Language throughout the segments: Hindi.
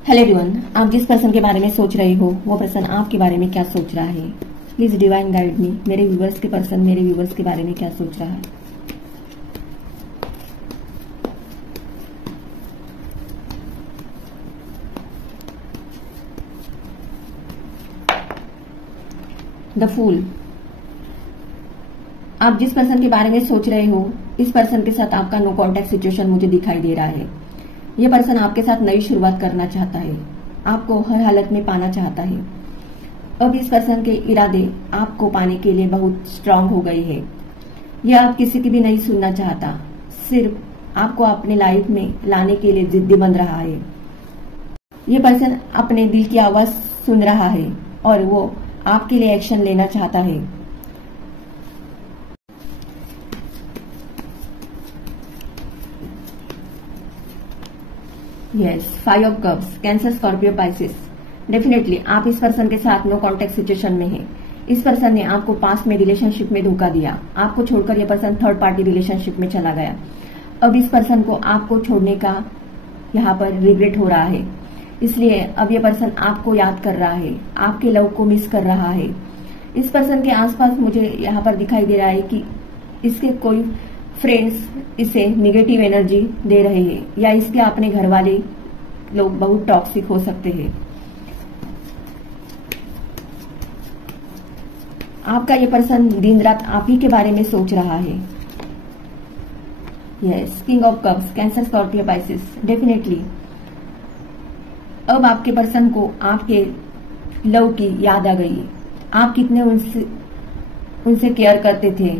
हेलो एवरीवन, आप जिस पर्सन के बारे में सोच रहे हो वो पर्सन आपके बारे में क्या सोच रहा है। Please divine guide me. मेरे व्यूवर्स के पर्सन मेरे व्यूवर्स के बारे में क्या सोच रहा है। The fool. आप जिस पर्सन के बारे में सोच रहे हो इस पर्सन के साथ आपका नो कॉन्टैक्ट सिचुएशन मुझे दिखाई दे रहा है। ये पर्सन आपके साथ नई शुरुआत करना चाहता है, आपको हर हालत में पाना चाहता है। अब इस पर्सन के इरादे आपको पाने के लिए बहुत स्ट्रांग हो गए हैं। यह आप किसी की भी नहीं सुनना चाहता, सिर्फ आपको अपने लाइफ में लाने के लिए जिद्दी बन रहा है। ये पर्सन अपने दिल की आवाज सुन रहा है और वो आपके लिए एक्शन लेना चाहता है। Yes, 5 of cups, cancer, Scorpio, Pisces. Definitely आप इस पर्सन के साथ नो कॉन्टैक्ट सिचुएशन में हैं। इस पर्सन ने आपको पास्ट में रिलेशनशिप में धोखा दिया, आपको छोड़कर यह पर्सन थर्ड पार्टी रिलेशनशिप में चला गया। अब इस पर्सन को आपको छोड़ने का यहाँ पर रिग्रेट हो रहा है, इसलिए अब यह पर्सन आपको याद कर रहा है, आपके लव को मिस कर रहा है। इस पर्सन के आसपास मुझे यहाँ पर दिखाई दे रहा है कि इसके कोई फ्रेंड्स इसे निगेटिव एनर्जी दे रहे हैं या इसके अपने घर वाले लोग बहुत टॉक्सिक हो सकते हैं। आपका ये पर्सन दिन रात आप ही के बारे में सोच रहा है। Yes, king of cups, cancer, Scorpio, Pisces. Definitely अब आपके पर्सन को आपके लव की याद आ गई। आप कितने उनसे केयर करते थे,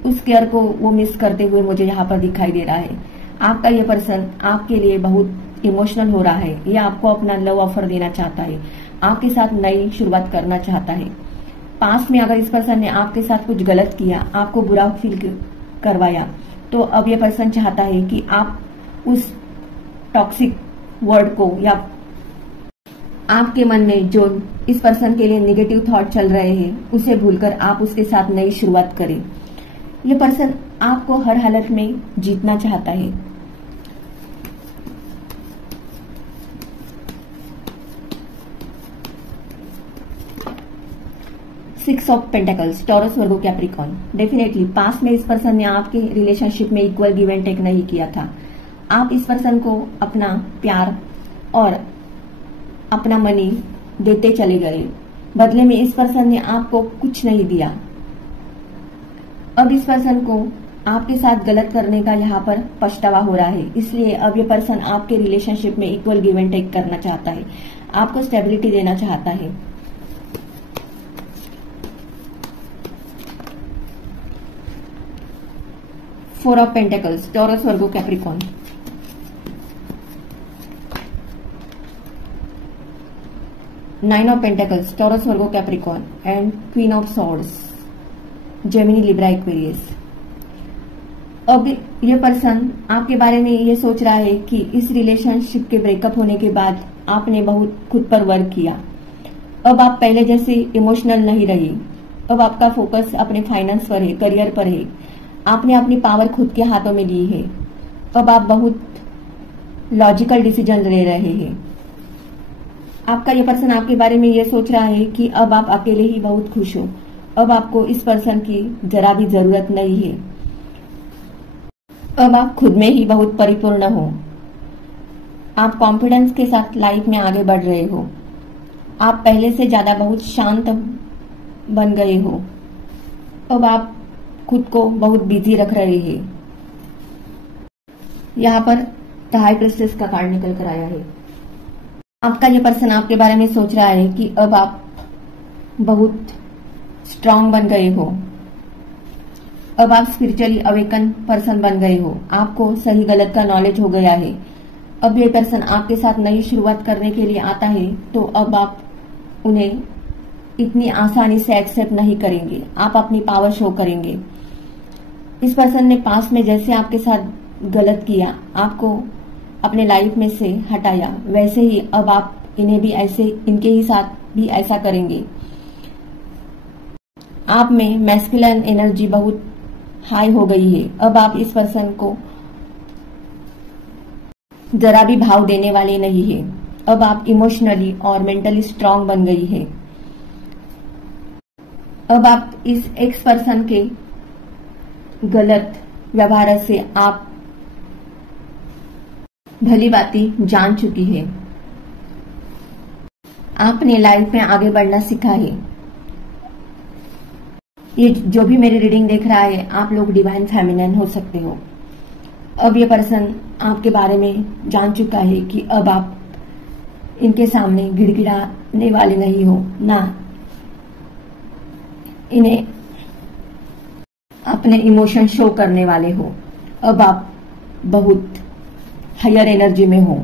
उस केयर को वो मिस करते हुए मुझे यहाँ पर दिखाई दे रहा है। आपका ये पर्सन आपके लिए बहुत इमोशनल हो रहा है या आपको अपना लव ऑफर देना चाहता है, आपके साथ नई शुरुआत करना चाहता है। पास्ट में अगर इस पर्सन ने आपके साथ कुछ गलत किया, आपको बुरा फील करवाया, तो अब ये पर्सन चाहता है कि आप उस टॉक्सिक वर्ड को या आपके मन में जो इस पर्सन के लिए नेगेटिव थॉट चल रहे हैं उसे भूलकर आप उसके साथ नई शुरुआत करें। ये पर्सन आपको हर हालत में जीतना चाहता है। Six of pentacles, taurus, Virgo, Capricorn. Definitely past में इस पर्सन ने आपके रिलेशनशिप में इक्वल गिव एंड टेक नहीं किया था। आप इस पर्सन को अपना प्यार और अपना मनी देते चले गए, बदले में इस पर्सन ने आपको कुछ नहीं दिया। अब इस पर्सन को आपके साथ गलत करने का यहाँ पर पछतावा हो रहा है, इसलिए अब ये पर्सन आपके रिलेशनशिप में इक्वल गिव एंड टेक करना चाहता है, आपको स्टेबिलिटी देना चाहता है। Four of pentacles, taurus, Virgo, Capricorn. Nine of pentacles, taurus, Virgo, Capricorn and queen of swords, Gemini, Libra, Aquarius. अब ये पर्सन आपके बारे में ये सोच रहा है कि इस रिलेशनशिप के ब्रेकअप होने के बाद आपने बहुत खुद पर वर्क किया। अब आप पहले जैसे इमोशनल नहीं रही, अब आपका फोकस अपने फाइनेंस पर है, करियर पर है। आपने अपनी पावर खुद के हाथों में ली है। अब आप बहुत लॉजिकल डिसीजन ले रहे हैं। आपका ये पर्सन आपके बारे में ये सोच रहा है कि अब आप अकेले ही बहुत खुश हो, अब आपको इस पर्सन की जरा भी जरूरत नहीं है। अब आप खुद में ही बहुत परिपूर्ण हो। आप कॉन्फिडेंस के साथ लाइफ में आगे बढ़ रहे हो। आप पहले से ज्यादा बहुत शांत बन गए हो। अब आप खुद को बहुत बिजी रख रहे हैं। यहाँ पर द हाई प्रिस्टेस का कार्ड निकल कर आया है। आपका ये पर्सन आपके बारे में सोच रहा है कि अब आप बहुत स्ट्रांग बन गए हो, अब आप स्पिरिचुअली अवेकन पर्सन बन गए हो, आपको सही गलत का नॉलेज हो गया है। अब ये पर्सन आपके साथ नई शुरुआत करने के लिए आता है तो अब आप उन्हें इतनी आसानी से एक्सेप्ट नहीं करेंगे, आप अपनी पावर शो करेंगे। इस पर्सन ने पास्ट में जैसे आपके साथ गलत किया, आपको अपने लाइफ में से हटाया, वैसे ही अब आप इन्हें भी ऐसे, इनके ही साथ भी ऐसा करेंगे। आप में मैस्कुलिन एनर्जी बहुत हाई हो गई है। अब आप इस पर्सन को जरा भी भाव देने वाले नहीं है। अब आप इमोशनली और मेंटली स्ट्रांग बन गई है। अब आप इस एक्स पर्सन के गलत व्यवहार से आप भली बाती जान चुकी है। आपने लाइफ में आगे बढ़ना सीखा है। ये जो भी मेरी रीडिंग देख रहा है, आप लोग डिवाइन फेमिनिन हो सकते हो। अब ये पर्सन आपके बारे में जान चुका है कि अब आप इनके सामने गिड़गिड़ाने वाले नहीं हो, ना इन्हें अपने इमोशन शो करने वाले हो। अब आप बहुत हायर एनर्जी में हो।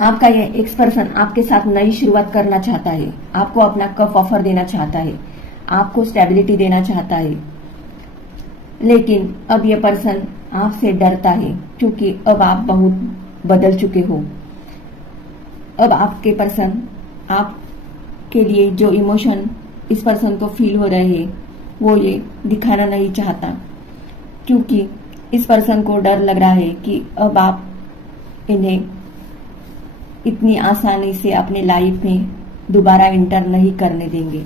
आपका ये एक्स पर्सन आपके साथ नई शुरुआत करना चाहता है, आपको अपना कप ऑफर देना चाहता है, आपको स्टेबिलिटी देना चाहता है। लेकिन अब ये पर्सन आपसे डरता है क्योंकि अब आप बहुत बदल चुके हो। अब आपके पर्सन आपके लिए जो इमोशन इस पर्सन को फील हो रहे हैं वो ये दिखाना नहीं चाहता, क्योंकि इस पर्सन को डर लग रहा है कि अब आप इन्हें इतनी आसानी से अपने लाइफ में दोबारा एंटर नहीं करने देंगे।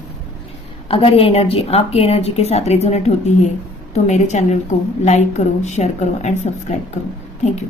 अगर ये एनर्जी आपकी एनर्जी के साथ रेजोनेट होती है तो मेरे चैनल को लाइक करो, शेयर करो एंड सब्सक्राइब करो। Thank you.